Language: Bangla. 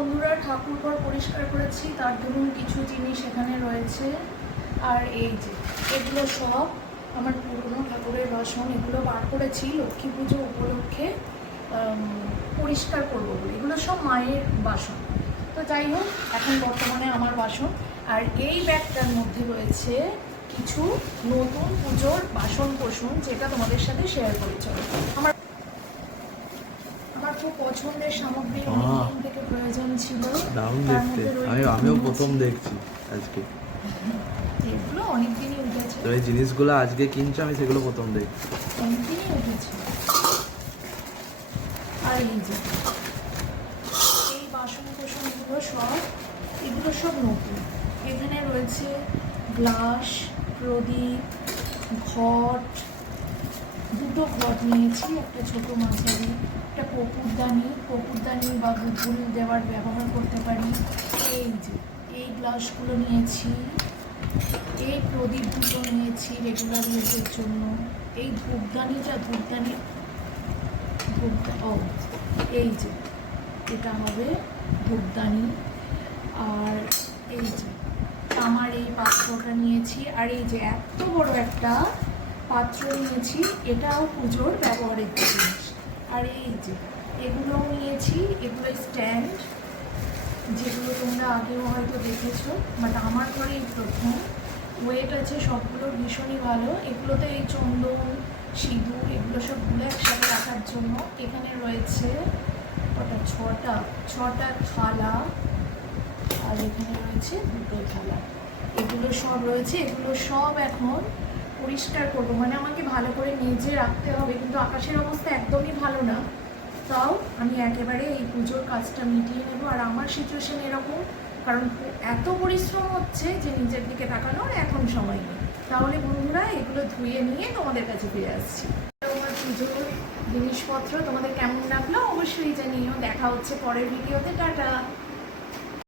বন্ধুরা, ঠাকুর ঘর পরিষ্কার করেছি, তার ধরুন কিছু জিনিস এখানে রয়েছে। আর এই যে এগুলো সব আমার পুরনো ঠাকুরের বাসন, এগুলো বার করেছি লক্ষ্মী পুজো উপলক্ষে পরিষ্কার করবো বলে। এগুলো সব মায়ের বাসন। তো যাই হোক, এখন বর্তমানে আমার বাসন। আর এই ব্যাগটার মধ্যে রয়েছে কিছু নতুন পুজোর বাসন কোসন, যেটা তোমাদের সাথে শেয়ার করে চলো। আমার খুব পছন্দের সামগ্রী, অনেকদিন থেকে প্রয়োজন ছিল। আমিও প্রথম দেখছি আজকে। এগুলো অনেকদিনই উঠেছে, তো এই জিনিসগুলো আজকে কিনছো, আমি সেগুলো প্রথম দেখছি। অনেকদিনই উঠেছে। আর এই যে এই বাসন কোসনগুলো এগুলো সব নতুন। এখানে রয়েছে গ্লাস, প্রদীপ, ঘট, দুটো ঘট নিয়েছি, একটা ছোটো মাঝারি, একটা কপুরদানি বা ফুল দেওয়ার ব্যবহার করতে পারি। এই যে এই গ্লাসগুলো নিয়েছি, এই প্রদীপ দুটো নিয়েছি রেগুলার ইউজের জন্য। এই ধূপদানি এই যে এটা হবে ধূপদানি। আর এই যে আমার এই পাত্রটা নিয়েছি। আর এই যে এত বড় একটা পাত্র নিয়েছি, এটাও পুজোর ব্যবহারের জিনিস। আর এই যে এগুলোও নিয়েছি, এগুলো স্ট্যান্ড, যেগুলো তোমরা আগেও হয়তো দেখেছো, বাট আমার ঘরে এই প্রথম। ওয়েট আছে সবগুলোর ভীষণই ভালো। এগুলোতে এই চন্দন, সিঁদুর এগুলো সবগুলো একসাথে রাখার জন্য। এখানে রয়েছে ছটা থালা, আর এখানে রয়েছে দুটো থালা। এগুলো সব রয়েছে, এগুলো সব এখন পরিষ্কার করবো। মানে আমাকে ভালো করে মেজে রাখতে হবে, কিন্তু আকাশের অবস্থা একদমই ভালো না। তাও আমি একেবারে এই পুজোর কাজটা মিটিয়ে নেবো। আর আমার সিচুয়েশন এরকম, কারণ এত পরিশ্রম হচ্ছে যে নিজের দিকে তাকানোর এখন সময় নেই। তাহলে বন্ধুরা, এগুলো ধুয়ে নিয়ে তোমাদের কাছে ফিরে আসছি। আমার পুজোর জিনিসপত্র তোমাদের কেমন লাগলো অবশ্যই জানিও। দেখা হচ্ছে পরের ভিডিওতে। টাটা।